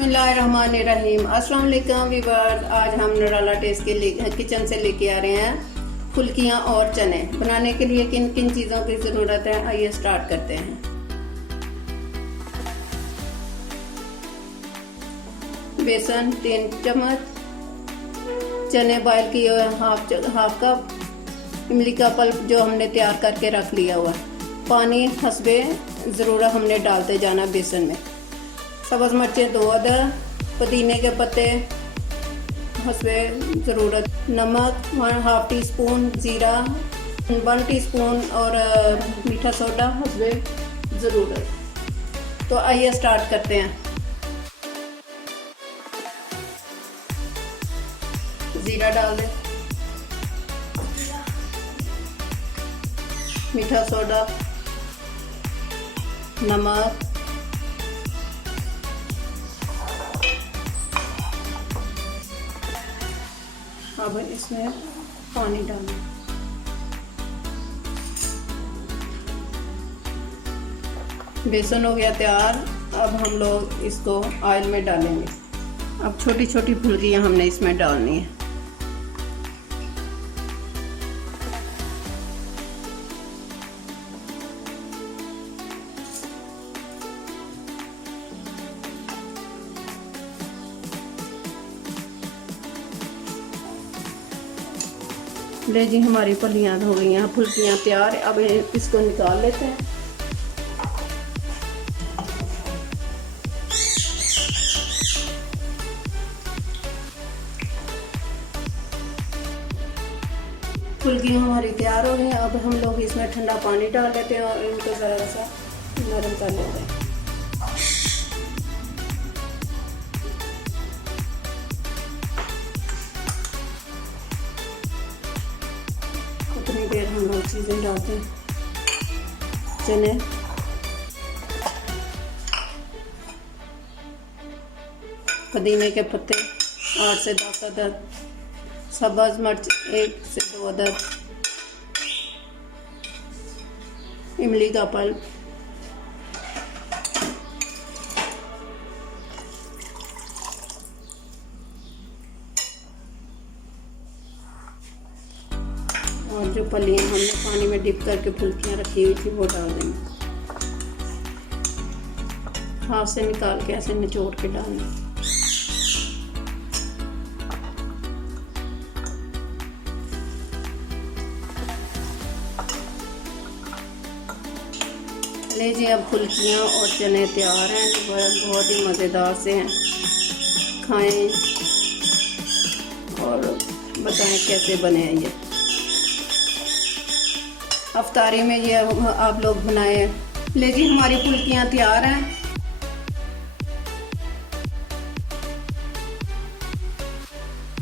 बिस्मिल्लाहिर्रहमानिर्रहीम। अस्सलाम वालेकुम व्यूअर्स, आज हम निराला टेस्ट के किचन से लेके आ रहे हैं फुल्कियां और चने। बनाने के लिए किन किन चीज़ों की ज़रूरत है, आइए स्टार्ट करते हैं। बेसन 3 चम्मच, चने बॉयल किए हुए हाफ कप, इमली का पल्प जो हमने तैयार करके रख लिया हुआ, पानी हस्बे ज़रूरत हमने डालते जाना बेसन में, सब्ज़ मिर्चें 2 अदद, पुदीने के पत्ते हस्बे ज़रूरत, नमक 1/2 टीस्पून, ज़ीरा 1 टीस्पून और मीठा सोडा हस्बे ज़रूरत। तो आइए स्टार्ट करते हैं। ज़ीरा डाल दें, मीठा सोडा, नमक, अब इसमें पानी डालें। बेसन हो गया तैयार। अब हम लोग इसको ऑयल में डालेंगे। अब छोटी छोटी फुल्कियाँ हमने इसमें डालनी है। ले जी, हमारी फलियाँ हो गई हैं, फुल्कियाँ तैयार। अब इसको निकाल लेते हैं। फुल्कियाँ हमारी तैयार हो गई हैं। अब हम लोग इसमें ठंडा पानी डाल लेते हैं और इनको ज़रा सा नरम कर लेते हैं। उतनी देर हम लोग चीज़ें डालते हैं। चने, पुदीने के पत्ते 8 से 10 अदद, सब्ज़ मिर्च 1 से 2 अदद, इमली का पल्प, और जो फलियाँ हमने पानी में डिप करके फुल्कियाँ रखी हुई थी वो डाल देंगे। हाथ से निकाल के ऐसे निचोड़ के डालना। लीजिए, अब फुल्कियाँ और चने तैयार हैं। बहुत ही मज़ेदार से हैं। खाएं और बताएं कैसे बने हैं ये। अफ्तारी में ये आप लोग बनाएं। लीजिए, हमारी फुल्कियाँ तैयार हैं।